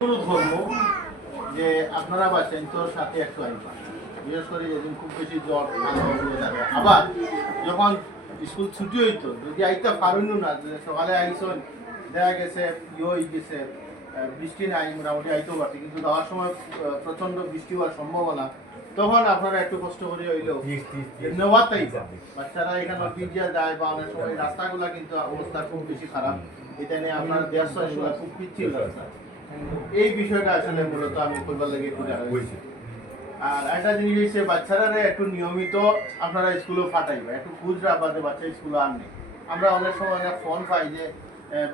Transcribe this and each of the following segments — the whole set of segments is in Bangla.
ধর্ম যে আপনারা বাচ্চেন তোর সাথে একটু আইবা, বিশেষ করে যেদিন খুব বেশি জ্বর থাকে। আবার যখন স্কুল ছুটি হইতো যদি আইতে পারুন না, সকালে আইসন দেখা গেছে হয়ে গেছে বৃষ্টি নাই, মোটামুটি আইতেও পারছে, কিন্তু যাওয়ার সময় প্রচন্ড বৃষ্টি হওয়ার সম্ভাবনা, তখন আপনারা একটু কষ্ট করে হইলেও নেওয়ার তাই বাচ্চারা এখানে ভিজা যায় বা অনেক সময় রাস্তাগুলা কিন্তু অবস্থা খুব বেশি খারাপ। এটা নিয়ে আপনার দেশ খুব পিছিয়ে রাস্তা। এই বিষয়টা আসলে মূলত আমি করবার লাগে একটু জানা। আর একটা জিনিস হচ্ছে বাচ্চারা একটু নিয়মিত আপনারা স্কুলে ফাটাইবে, একটু খুঁজ রাখবে বাচ্চা স্কুলে আর নেই। আমরা অনেক সময় ফোন পাই যে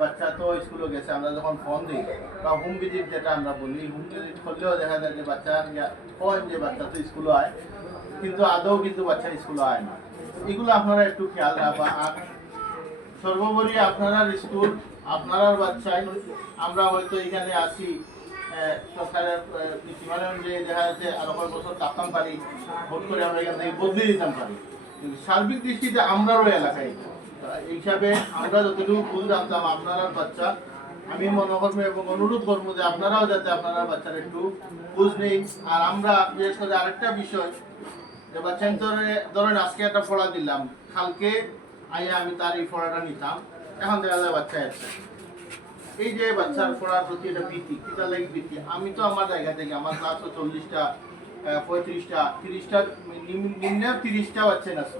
বাচ্চা তো স্কুলে গেছে, আমরা যখন ফোন দিই বা হোম ভিজিট যেটা আমরা বলি, হোম ভিজিট করলেও দেখা যায় যে বাচ্চা ফোন যে বাচ্চা তো স্কুলে আয়, কিন্তু আদৌ কিন্তু বাচ্চা স্কুলে আয় না। এগুলো আপনারা একটু খেয়াল রাখবা। আর সর্বোপরি আপনারা স্কুল আপনার বাচ্চাই, আমরা হয়তো এখানে আসি সরকারের নীতিমালা অনুযায়ী দেখা যাচ্ছে আরো কয়েক বছর থাকতাম পারি, ভোট করে আমরা এখান থেকে বদলে দিতাম পারি, কিন্তু সার্বিক দৃষ্টিতে আমরাও এলাকায় এই হিসাবে আমরা যতটুকু ভুল জানতাম আপনার বাচ্চা, আমি মনে করবো এবং অনুরোধ করবো যে আপনারাও যাতে আপনারা বাচ্চারা একটু বুঝ নেই। আর আমরা বিশেষ করে আরেকটা বিষয় যে বাচ্চা ধরেন আজকে একটা পড়া দিলাম, কালকে আইয়া আমি তার এই পড়াটা নিতাম, এখন দেখা যায় বাচ্চা আছে এই যে বাচ্চার পড়ার প্রতি একটা ভীতি, কিতা লাগে ভীতি। আমি তো আমার জায়গা থেকে আমার ক্লাস 40টা 35টা 30টা নিম্নে 30টা বাচ্চা আছে।